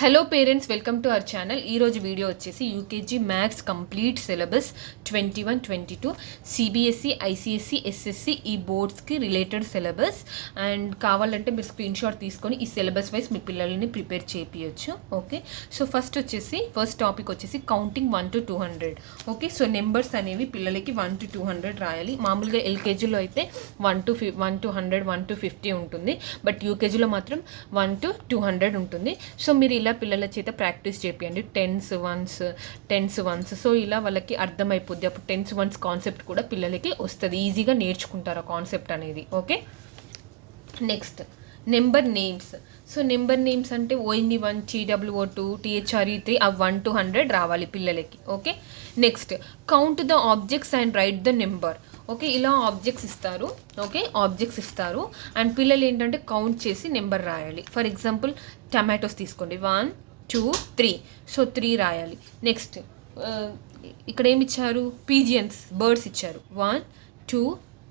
Hello parents, welcome to our channel. ఈరోజు video వచ్చేసి UKG maths complete syllabus 21-22 CBSE, ICSE, SSC ఈ బోర్డ్స్కి related syllabus. And కావాలంటే మీరు screen shot తీసుకొని ఈ సిలబస్ వైజ్ మీ పిల్లల్ని ప్రిపేర్ చేయించచ్చు. ఓకే, సో ఫస్ట్ టాపిక్ వచ్చేసి counting 1 to 200. Okay, so numbers అనేవి పిల్లలకి 1 to 200 రాయాలి. మామూలుగా ఎల్కేజీలో అయితే 1 to 100, 1 to 50 ఉంటుంది. బట్ యూకేజీలో మాత్రం 1 to 200 ఉంటుంది. సో మీరు ఇలా పిల్లల చేత ప్రాక్టీస్ చేయండి, టెన్స్ వన్స్. సో ఇలా వాళ్ళకి అర్థమైపోద్ది. అప్పుడు టెన్స్ వన్స్ కాన్సెప్ట్ కూడా పిల్లలకి వస్తుంది, ఈజీగా నేర్చుకుంటారు ఆ కాన్సెప్ట్ అనేది. Okay, next number names. So number names అంటే ONE1, TWO2, THRE3 అవి 1 to 100 రావాలి పిల్లలకి. Okay, next count the objects and write the number. Okay, ఇలా ఆబ్జెక్ట్స్ ఇస్తారు. ఓకే, ఆబ్జెక్ట్స్ ఇస్తారు అండ్ పిల్లలు ఏంటంటే కౌంట్ చేసి నెంబర్ రాయాలి. ఫర్ ఎగ్జాంపుల్ టమాటోస్ తీసుకోండి, 1 2 3. సో 3 రాయాలి. నెక్స్ట్ ఇక్కడ ఏమి ఇచ్చారు, పీజియన్స్, బర్డ్స్ ఇచ్చారు, 1 2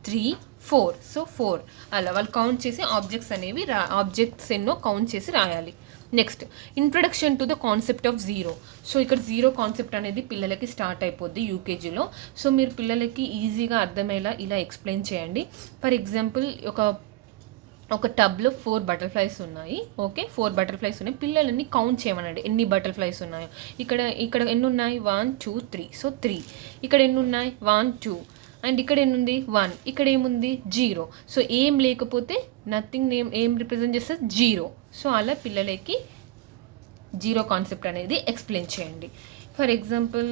3 4. సో 4 అలా వాళ్ళు కౌంట్ చేసి ఆబ్జెక్ట్స్ అనేవి ఆబ్జెక్ట్స్ ఎన్నో కౌంట్ చేసి రాయాలి. Next introduction to the concept of zero. So ఇక్కడ జీరో కాన్సెప్ట్ అనేది పిల్లలకి స్టార్ట్ అయిపోద్ది యూకేజీలో. సో మీరు పిల్లలకి ఈజీగా అర్థమయ్యేలా ఇలా ఎక్స్ప్లెయిన్ చేయండి. ఫర్ ఎగ్జాంపుల్ ఒక టబ్లో 4 బటర్ఫ్లైస్ ఉన్నాయి. ఓకే, 4 బటర్ఫ్లైస్ ఉన్నాయి. పిల్లలని కౌంట్ చేయమనండి ఎన్ని బటర్ఫ్లైస్ ఉన్నాయో. ఇక్కడ ఎన్ని ఉన్నాయి, 1 2 3. సో 3. ఇక్కడ ఎన్ని ఉన్నాయి, 1 2. అండ్ ఇక్కడ ఏముంది, 1. ఇక్కడ ఏముంది, 0. సో ఏం లేకపోతే నథింగ్, ఏం రిప్రజెంట్ చేస్తుంది, 0. సో అలా పిల్లలకి జీరో కాన్సెప్ట్ అనేది ఎక్స్ప్లెయిన్ చేయండి. ఫర్ ఎగ్జాంపుల్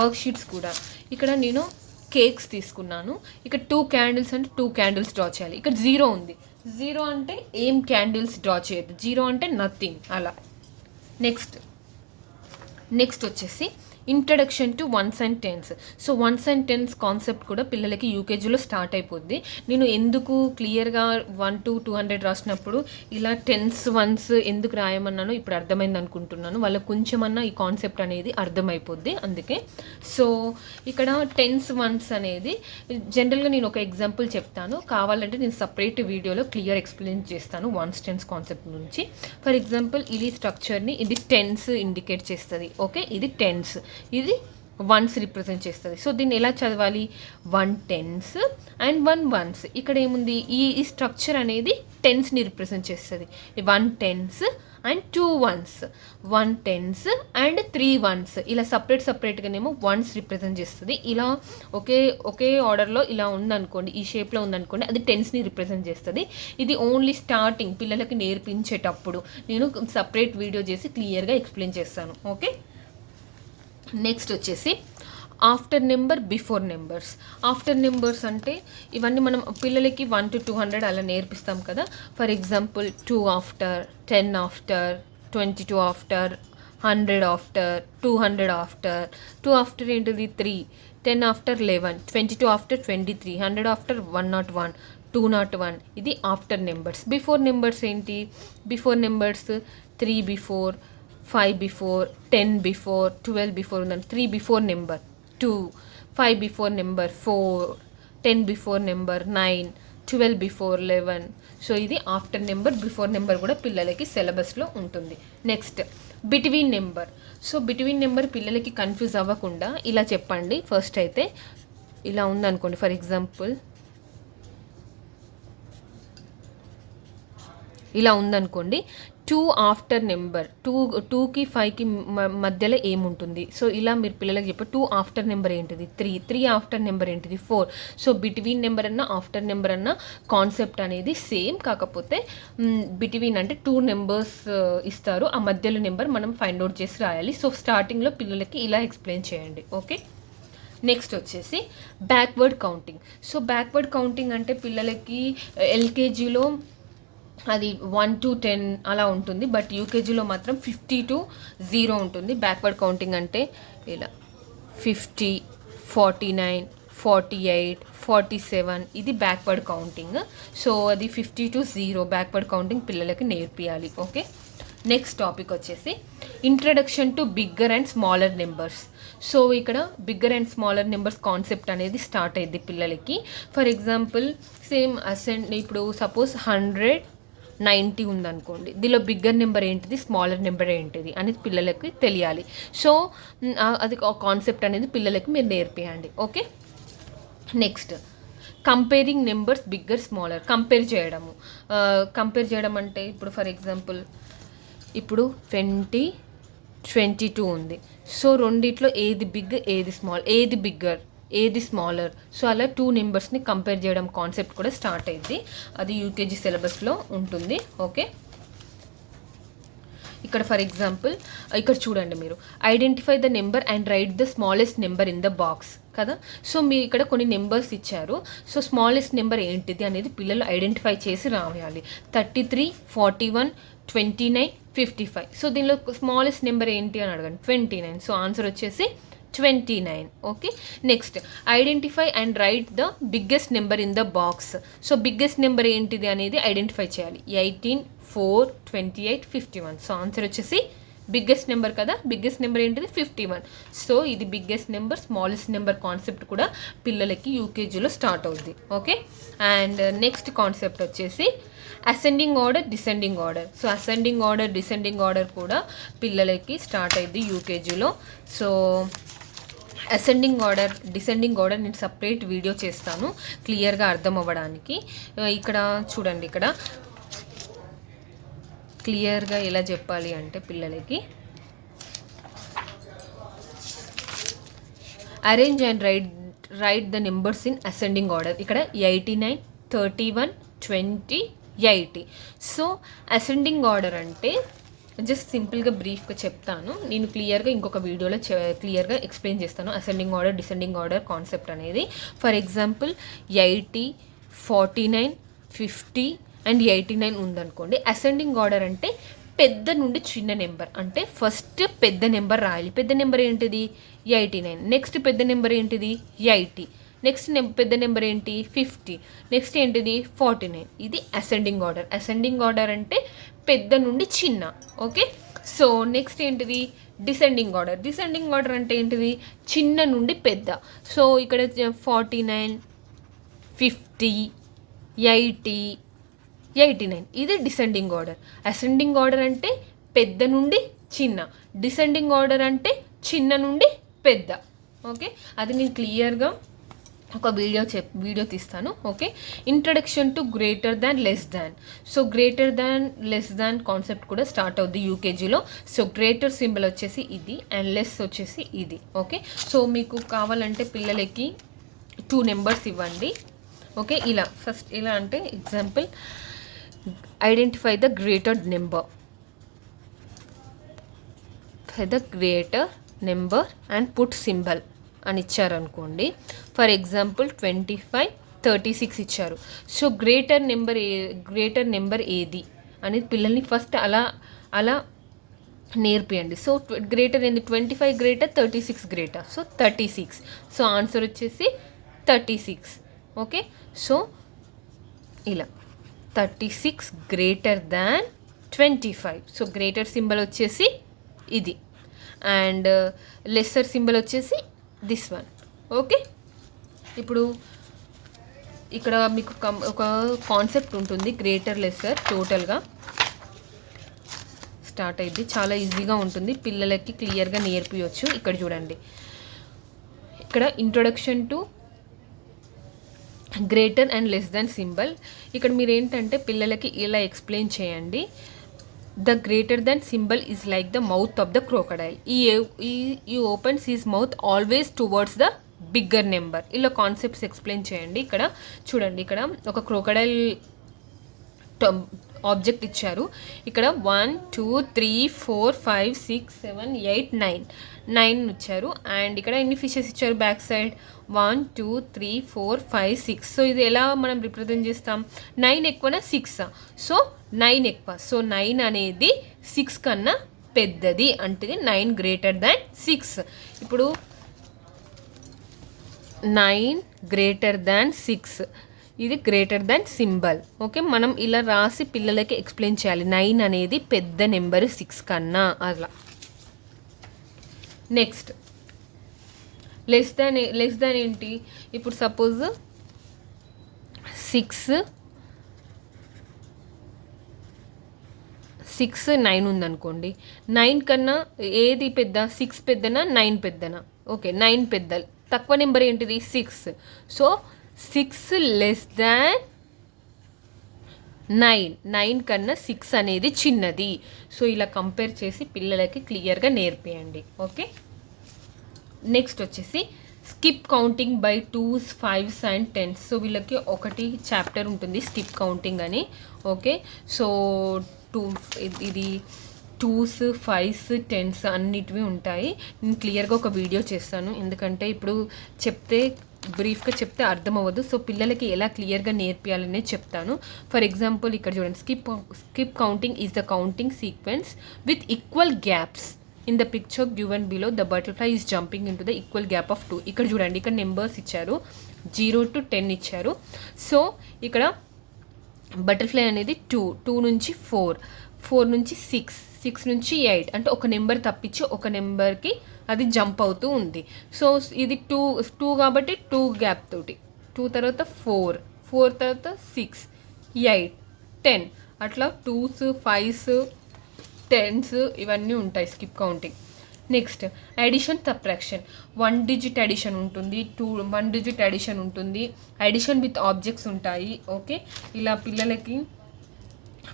వర్క్షీట్స్ కూడా ఇక్కడ నేను కేక్స్ తీసుకున్నాను. ఇక్కడ 2 క్యాండిల్స్ అంటే 2 క్యాండిల్స్ డ్రా చేయాలి. ఇక్కడ 0 ఉంది. 0 అంటే ఏం క్యాండిల్స్ డ్రా చేయొద్దు, 0 అంటే నథింగ్ అలా. నెక్స్ట్ వచ్చేసి introduction to ones and tens. So ones and tens concept కూడా పిల్లలకి యూకేజీలో స్టార్ట్ అయిపోద్ది. నేను ఎందుకు క్లియర్గా 1 to 200 రాసినప్పుడు ఇలా టెన్స్ వన్స్ ఎందుకు రాయమన్నానో ఇప్పుడు అర్థమైంది అనుకుంటున్నాను. వాళ్ళకి కొంచెమన్నా ఈ కాన్సెప్ట్ అనేది అర్థమైపోద్ది అందుకే. సో ఇక్కడ టెన్స్ వన్స్ అనేది జనరల్గా నేను ఒక ఎగ్జాంపుల్ చెప్తాను, కావాలంటే నేను సపరేట్ వీడియోలో క్లియర్ ఎక్స్ప్లెయిన్ చేస్తాను వన్స్ టెన్స్ కాన్సెప్ట్ నుంచి. ఫర్ ఎగ్జాంపుల్ ఇది స్ట్రక్చర్ని, ఇది టెన్స్ ఇండికేట్ చేస్తుంది. ఓకే, ఇది టెన్స్, ఇది వన్స్ రిప్రజెంట్ చేస్తుంది. సో దీన్ని ఎలా చదవాలి, 1 టెన్స్ అండ్ 1 వన్స్. ఇక్కడ ఏముంది, ఈ స్ట్రక్చర్ అనేది టెన్స్ని రిప్రజెంట్ చేస్తుంది. 1 tens and 2 ones, 1 tens and 3 ones. ఇలా సపరేట్గానేమో వన్స్ రిప్రజెంట్ చేస్తుంది. ఇలా ఒకే ఆర్డర్లో ఇలా ఉందనుకోండి, ఈ షేప్లో ఉందనుకోండి, అది టెన్స్ని రిప్రజెంట్ చేస్తుంది. ఇది ఓన్లీ స్టార్టింగ్ పిల్లలకి నేర్పించేటప్పుడు నేను సపరేట్ వీడియో చేసి క్లియర్గా ఎక్స్ప్లెయిన్ చేస్తాను. ఓకే, నెక్స్ట్ వచ్చేసి after number, before numbers. After numbers అంటే ఇవన్నీ మనం పిల్లలకి 1 to 200 అలా నేర్పిస్తాం కదా. For example 2 after, 10 after, 22 after, 100 after, 200 after. 2 after ఏంటిది, 3. 10 ఆఫ్టర్ 11, 22 ఆఫ్టర్ 23, 100 ఆఫ్టర్ 101, 201. ఇది ఆఫ్టర్ నెంబర్స్. బిఫోర్ నెంబర్స్ ఏంటి, before numbers 3 before, 5 before, 10 before, 12 before ఉందని 3 before number 2, 5 before number 4, 10 before number 9, 12 before 11. So ఇది ఆఫ్టర్ నెంబర్, బిఫోర్ నెంబర్ కూడా పిల్లలకి సిలబస్లో ఉంటుంది. Next between number. So between number పిల్లలకి confuse అవ్వకుండా ఇలా చెప్పండి. ఫస్ట్ అయితే ఇలా ఉందనుకోండి, ఫర్ ఎగ్జాంపుల్ ఇలా ఉందనుకోండి, 2 ఆఫ్టర్ నెంబర్, 2కి 5కి మధ్యలో ఏముంటుంది. సో ఇలా మీరు పిల్లలకి చెప్పారు. 2 ఆఫ్టర్ నెంబర్ ఏంటిది, 3 ఆఫ్టర్ నెంబర్ ఏంటిది, 4. సో బిట్వీన్ నెంబర్ అన్న ఆఫ్టర్ నెంబర్ అన్న కాన్సెప్ట్ అనేది సేమ్, కాకపోతే బిట్వీన్ అంటే 2 నెంబర్స్ ఇస్తారు, ఆ మధ్యలో నెంబర్ మనం ఫైండ్ అవుట్ చేసి రాయాలి. సో స్టార్టింగ్లో పిల్లలకి ఇలా ఎక్స్ప్లెయిన్ చేయండి. ఓకే, నెక్స్ట్ వచ్చేసి backward counting. So backward counting అంటే పిల్లలకి ఎల్కేజీలో అది 1 to 10 అలా ఉంటుంది. బట్ యూకేజీలో మాత్రం 50 to 0 ఉంటుంది. బ్యాక్వర్డ్ కౌంటింగ్ అంటే ఇలా 50, 49, 48, 47. ఇది బ్యాక్వర్డ్ కౌంటింగ్. సో అది 50 to 0 బ్యాక్వర్డ్ కౌంటింగ్ పిల్లలకి నేర్పియాలి. ఓకే, నెక్స్ట్ టాపిక్ వచ్చేసి introduction to bigger and smaller numbers. So ఇక్కడ bigger and smaller numbers concept అనేది స్టార్ట్ అయ్యింది పిల్లలకి. ఫర్ ఎగ్జాంపుల్ సేమ్ అసెంట్, ఇప్పుడు సపోజ్ 100 90 ఉందనుకోండి, దీనిలో బిగ్గర్ నెంబర్ ఏంటిది, స్మాలర్ నెంబర్ ఏంటిది అనేది పిల్లలకి తెలియాలి. సో అది కాన్సెప్ట్ అనేది పిల్లలకి మీరు నేర్పియండి. Okay. Next comparing numbers bigger smaller, compare చేయడం అంటే ఇప్పుడు ఫర్ ఎగ్జాంపుల్ ఇప్పుడు 20 22 ఉంది. సో రెండిట్లో ఏది బిగ్ ఏది స్మాల్, ఏది బిగ్గర్ ఏది స్మాలర్, సో అలా 2 నెంబర్స్ని కంపేర్ చేయడం కాన్సెప్ట్ కూడా స్టార్ట్ అయింది. అది యూకేజీ సిలబస్లో ఉంటుంది. ఓకే. ఇక్కడ ఫర్ ఎగ్జాంపుల్ ఇక్కడ చూడండి, మీరు identify the number and write the smallest number in the box కదా. సో మీ ఇక్కడ కొన్ని నెంబర్స్ ఇచ్చారు. సో స్మాలెస్ట్ నెంబర్ ఏంటిది అనేది పిల్లలు ఐడెంటిఫై చేసి రాయాలి. 33, 41, 29, 55. సో దీనిలో స్మాలెస్ట్ నెంబర్ ఏంటి అని అడగండి, 29. సో ఆన్సర్ వచ్చేసి 29. Okay. Next identify and write the biggest number in the box. So biggest number ఏంటిది అనేది ఐడెంటిఫై చేయాలి. 18, 4, 28, 51. సో ఆన్సర్ వచ్చేసి బిగ్గెస్ట్ నెంబర్ కదా, బిగ్గెస్ట్ నెంబర్ ఏంటిది 51. సో ఇది biggest number smallest number concept కూడా పిల్లలకి యూకేజీలో స్టార్ట్ అవుద్ది. ఓకే. అండ్ నెక్స్ట్ కాన్సెప్ట్ వచ్చేసి ascending order, descending order. So ascending order, descending order కూడా పిల్లలకి స్టార్ట్ అయింది యూకేజీలో. So ascending order, descending order నేను సపరేట్ వీడియో చేస్తాను క్లియర్గా అర్థం అవ్వడానికి. ఇక్కడ చూడండి, ఇక్కడ క్లియర్గా ఎలా చెప్పాలి అంటే పిల్లలకి arrange and write the numbers in ascending order. ఇక్కడ 89, 31, 20, 80. సో అసెండింగ్ ఆర్డర్ అంటే జస్ట్ సింపుల్గా బ్రీఫ్గా చెప్తాను, నేను క్లియర్గా ఇంకొక వీడియోలో క్లియర్గా ఎక్స్ప్లెయిన్ చేస్తాను ascending order, descending order concept అనేది. ఫర్ ఎగ్జాంపుల్ 80, 49, 50 అండ్ 89 ఉందనుకోండి. అసెండింగ్ ఆర్డర్ అంటే పెద్ద నుండి చిన్న నెంబర్, అంటే ఫస్ట్ పెద్ద నెంబర్ రాయాలి. పెద్ద నెంబర్ ఏంటిది 89. నెక్స్ట్ పెద్ద నెంబర్ ఏంటిది 80. నెక్స్ట్ పెద్ద నెంబర్ ఏంటి 50. నెక్స్ట్ ఏంటిది 49. ఇది అసెండింగ్ ఆర్డర్. అసెండింగ్ ఆర్డర్ అంటే పెద్ద నుండి చిన్న. ఓకే. సో నెక్స్ట్ ఏంటిది డిసెండింగ్ ఆర్డర్. డిసెండింగ్ ఆర్డర్ అంటే ఏంటిది చిన్న నుండి పెద్ద. సో ఇక్కడ 49, 50, 80, 89 ఇది డిసెండింగ్ ఆర్డర్. అసెండింగ్ ఆర్డర్ అంటే పెద్ద నుండి చిన్న, డిసెండింగ్ ఆర్డర్ అంటే చిన్న నుండి పెద్ద. ఓకే. అది నేను క్లియర్గా ఒక వీడియో తీస్తాను. Okay. Introduction to greater than, less than. So greater than, less than concept కూడా స్టార్ట్ అవుద్ది యూకేజీలో. సో గ్రేటర్ సింబల్ వచ్చేసి ఇది అండ్ లెస్ వచ్చేసి ఇది. ఓకే. సో మీకు కావాలంటే పిల్లలకి 2 నెంబర్స్ ఇవ్వండి. ఓకే. ఇలా ఫస్ట్ ఇలా అంటే example identify the greater number, and put symbol అని ఇచ్చారనుకోండి. ఫర్ ఎగ్జాంపుల్ 25, 36 ఇచ్చారు. సో గ్రేటర్ నెంబర్ ఏది అనేది పిల్లల్ని ఫస్ట్ అలా నేర్పియండి. సో గ్రేటర్ ఏంది 25 greater, 36 greater. So 36. So answer వచ్చేసి 36. ఓకే. సో ఇలా 36 greater than 25. So greater symbol వచ్చేసి ఇది అండ్ లెస్సర్ సింబల్ వచ్చేసి దిస్ వన్. ఓకే. ఇప్పుడు ఇక్కడ మీకు ఒక కాన్సెప్ట్ ఉంటుంది గ్రేటర్, లెస్సర్ టోటల్గా స్టార్ట్ అయ్యింది. చాలా ఈజీగా ఉంటుంది, పిల్లలకి క్లియర్గా నేర్పించవచ్చు. ఇక్కడ చూడండి, ఇక్కడ introduction to greater and less than symbol. ఇక్కడ మీరు ఏంటంటే పిల్లలకి ఇలా ఎక్స్ప్లెయిన్ చేయండి. The greater than symbol is like the mouth of the crocodile. He opens his mouth always towards the bigger number. ఇలా కాన్సెప్ట్స్ ఎక్స్ప్లెయిన్ చేయండి. ఇక్కడ చూడండి, ఇక్కడ ఒక క్రోకడైల్ ఆబ్జెక్ట్ ఇచ్చారు. ఇక్కడ 1, 2, 3, 4, 5, 6, 7, 8, 9 ఇచ్చారు. అండ్ ఇక్కడ ఎన్ని ఫిషెస్ ఇచ్చారు బ్యాక్ సైడ్ 1, 2, 3, 4, 5, 6. సో ఇది ఎలా మనం రిప్రజెంట్ చేస్తాం, 9 ఎక్కువనా 6? సో 9 ఎక్కువ. సో 9 అనేది 6 కన్నా పెద్దది, అంటే 9 గ్రేటర్ దాన్ 6. ఇప్పుడు 9 గ్రేటర్ దాన్ 6, ఇది గ్రేటర్ దాన్ సింబల్. ఓకే. మనం ఇలా రాసి పిల్లలకి ఎక్స్ప్లెయిన్ చేయాలి. 9 అనేది పెద్ద నెంబర్ 6 కన్నా అలా. నెక్స్ట్ లెస్ దాన్ ఏంటి, ఇప్పుడు సపోజ్ 6 6 9 ఉందనుకోండి, 9 కన్నా ఏది పెద్ద, 6 పెద్దనా 9 పెద్దనా? ఓకే, 9 పెద్ద. తక్కువ నెంబర్ ఏంటిది? 6. సో 6 లెస్ దాన్ 9 కన్నా 6 అనేది చిన్నది. సో ఇలా కంపేర్ చేసి పిల్లలకి క్లియర్గా నేర్పియండి. ఓకే, నెక్స్ట్ వచ్చేసి skip counting by 2s 5s and 10s. So వీళ్ళకి ఒకటి చాప్టర్ ఉంటుంది స్కిప్ కౌంటింగ్ అని. ఓకే, సో ఇది 2s 5s 10s అన్నిటివి ఉంటాయి. నేను క్లియర్గా ఒక వీడియో చేస్తాను, ఎందుకంటే ఇప్పుడు చెప్తే బ్రీఫ్గా చెప్తే అర్థం అవ్వదు. సో పిల్లలకి ఎలా క్లియర్గా నేర్పియాలనే చెప్తాను. ఫర్ ఎగ్జాంపుల్ ఇక్కడ చూడండి, skip counting is the counting sequence with equal gaps. In the picture given below the butterfly is jumping in to the equal gap of 2. ఇక్కడ చూడండి, ఇక్కడ నెంబర్స్ ఇచ్చారు, 0 to 10 ఇచ్చారు. సో ఇక్కడ బటర్ఫ్లై అనేది 2 నుంచి 4 నుంచి 6 నుంచి 8, అంటే ఒక నెంబర్ తప్పించి ఒక నెంబర్కి అది జంప్ అవుతూ ఉంది. సో ఇది 2 కాబట్టి 2 గ్యాప్ తోటి 2 తర్వాత 4 తర్వాత 6 8 10 అట్లా 2s 5s 10s ఇవన్నీ ఉంటాయి skip counting. Next addition subtraction. 1 digit addition ఉంటుంది, 1 డిజిట్ అడిషన్ ఉంటుంది, అడిషన్ విత్ ఆబ్జెక్ట్స్ ఉంటాయి. ఓకే, ఇలా పిల్లలకి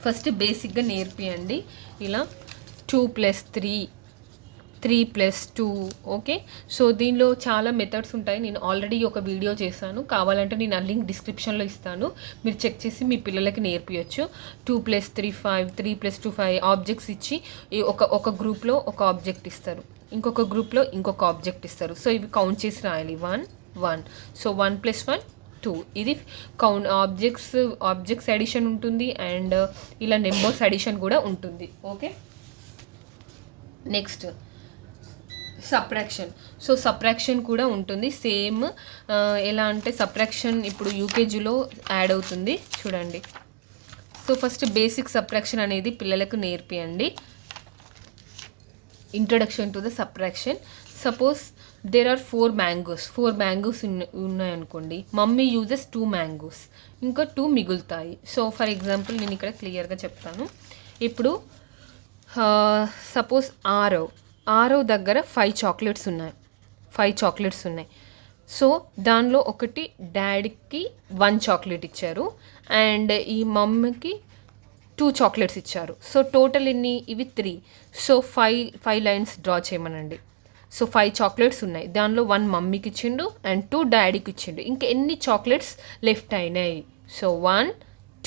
ఫస్ట్ బేసిక్గా నేర్పియండి. ఇలా 2 + 3 3 + 2. ఓకే, సో దీనిలో చాలా మెథడ్స్ ఉంటాయి. నేను ఆల్రెడీ ఒక వీడియో చేశాను, కావాలంటే నేను ఆ లింక్ డిస్క్రిప్షన్లో ఇస్తాను, మీరు చెక్ చేసి మీ పిల్లలకి నేర్పించచ్చు. 2 + 3 5, 3 + 2 5 ఆబ్జెక్ట్స్ ఇచ్చి ఒక గ్రూప్లో ఒక ఆబ్జెక్ట్ ఇస్తారు, ఇంకొక గ్రూప్లో ఇంకొక ఆబ్జెక్ట్ ఇస్తారు. సో ఇవి కౌంట్ చేసి రాయాలి 1 1. సో 1 + 1 2. ఇది ఆబ్జెక్ట్స్ అడిషన్ ఉంటుంది, అండ్ ఇలా నెంబర్స్ అడిషన్ కూడా ఉంటుంది. Okay, next subtraction. So subtraction కూడా ఉంటుంది సేమ్. ఎలా అంటే సబ్ట్రాక్షన్ ఇప్పుడు యూకేజీలో యాడ్ అవుతుంది చూడండి. సో ఫస్ట్ బేసిక్ సబ్ట్రాక్షన్ అనేది పిల్లలకు నేర్పియండి. Introduction to the subtraction. Suppose there are 4 mangoes ఉన్నాయనుకోండి, మమ్మీ యూజెస్ 2 మ్యాంగోస్, ఇంకా 2 మిగులుతాయి. సో ఫర్ ఎగ్జాంపుల్ నేను ఇక్కడ క్లియర్గా చెప్తాను. ఇప్పుడు సపోజ్ ఆరో దగ్గర 5 చాక్లెట్స్ ఉన్నాయి. సో దానిలో ఒకటి డాడీకి 1 చాక్లెట్ ఇచ్చారు, అండ్ ఈ మమ్మీకి 2 చాక్లెట్స్ ఇచ్చారు. సో టోటల్ ఎన్ని? ఇవి 3. సో 5 లైన్స్ డ్రా చేయమనండి. సో 5 చాక్లెట్స్ ఉన్నాయి, దానిలో 1 మమ్మీకి ఇచ్చిండు అండ్ 2 డాడీకి ఇచ్చిండు. ఇంకా ఎన్ని చాక్లెట్స్ లెఫ్ట్ అయినాయి? సో 1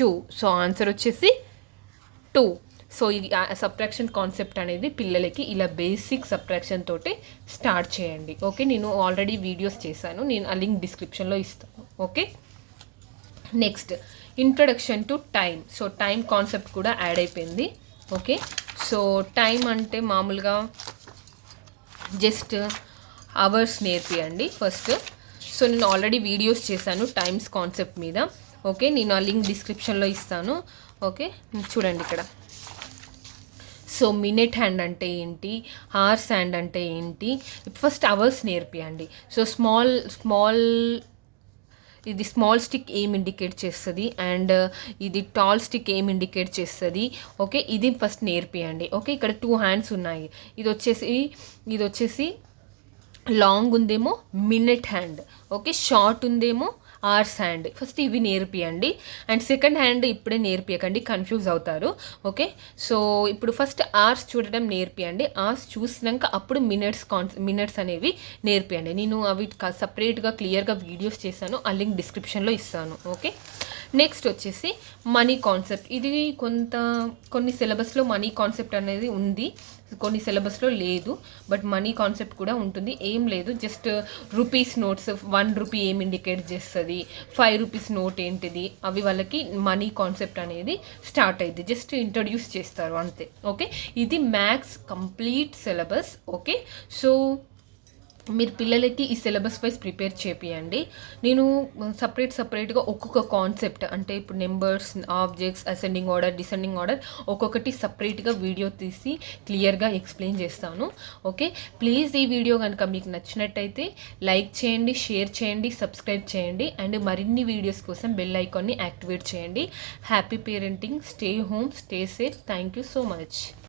2. సో ఆన్సర్ వచ్చేసి 2. సో ఈ సబ్ట్రాక్షన్ కాన్సెప్ట్ అనేది పిల్లలకి ఇలా బేసిక్ సబ్ట్రాక్షన్ తోటి స్టార్ట్ చేయండి. ఓకే, నేను ఆల్రెడీ వీడియోస్ చేశాను, నేను ఆ లింక్ డిస్క్రిప్షన్లో ఇస్తాను. Okay, next introduction to time. So time concept కూడా యాడ్ అయిపోయింది. ఓకే, సో టైం అంటే మామూలుగా జస్ట్ అవర్స్ నేర్పియండి ఫస్ట్. సో నేను ఆల్రెడీ వీడియోస్ చేశాను టైమ్స్ కాన్సెప్ట్ మీద. ఓకే, నేను ఆ లింక్ డిస్క్రిప్షన్లో ఇస్తాను. ఓకే, చూడండి ఇక్కడ. సో మినిట్ హ్యాండ్ అంటే ఏంటి, హార్స్ హ్యాండ్ అంటే ఏంటి, ఫస్ట్ అవర్స్ నేర్పియండి. సో ఇది స్మాల్ స్టిక్ ఏం ఇండికేట్ చేస్తుంది, అండ్ ఇది టాల్ స్టిక్ ఏం ఇండికేట్ చేస్తుంది. ఓకే, ఇది ఫస్ట్ నేర్పియండి. ఓకే, ఇక్కడ 2 హ్యాండ్స్ ఉన్నాయి, ఇది వచ్చేసి లాంగ్ ఉందేమో మినిట్ హ్యాండ్, ఓకే, షార్ట్ ఉందేమో ఆర్స్ హ్యాండ్. ఫస్ట్ ఇవి నేర్పియండి, అండ్ సెకండ్ హ్యాండ్ ఇప్పుడే నేర్పియకండి, కన్ఫ్యూజ్ అవుతారు. ఓకే, సో ఇప్పుడు ఫస్ట్ ఆర్స్ చూడడం నేర్పియండి, ఆర్స్ చూసినాక అప్పుడు మినిట్స్ అనేవి నేర్పియండి. నేను అవి సపరేట్గా క్లియర్గా వీడియోస్ చేశాను, ఆ లింక్ డిస్క్రిప్షన్లో ఇస్తాను. ఓకే, నెక్స్ట్ వచ్చేసి మనీ కాన్సెప్ట్. ఇది కొన్ని సిలబస్లో మనీ కాన్సెప్ట్ అనేది ఉంది, కొన్ని సిలబస్లో లేదు, బట్ మనీ కాన్సెప్ట్ కూడా ఉంటుంది. ఏం లేదు, జస్ట్ రూపీస్ నోట్స్, 1 రూపీ ఏం ఇండికేట్ చేస్తుంది, 5 రూపీస్ నోట్ ఏంటిది, అవి వాళ్ళకి మనీ కాన్సెప్ట్ అనేది స్టార్ట్ అయ్యింది, జస్ట్ ఇంట్రడ్యూస్ చేస్తారు అంతే. ఓకే, ఇది maths complete syllabus. Okay, so మీరు పిల్లలకి ఈ సిలబస్ వైజ్ ప్రిపేర్ చేపియండి. నేను సపరేట్‌గా ఒక్కొక్క కాన్సెప్ట్ అంటే ఇప్పుడు numbers, objects, ascending order, descending order ఒక్కొక్కటి సపరేట్‌గా వీడియో తీసి క్లియర్‌గా ఎక్స్‌ప్లెయిన్ చేస్తాను. ఓకే. ప్లీజ్ ఈ వీడియో కనుక మీకు నచ్చినట్టయితే లైక్ చేయండి, షేర్ చేయండి, సబ్స్క్రైబ్ చేయండి అండ్ మరిన్ని వీడియోస్ కోసం బెల్ ఐకాన్‌ని యాక్టివేట్ చేయండి. Happy parenting, stay home, stay safe. Thank you so much.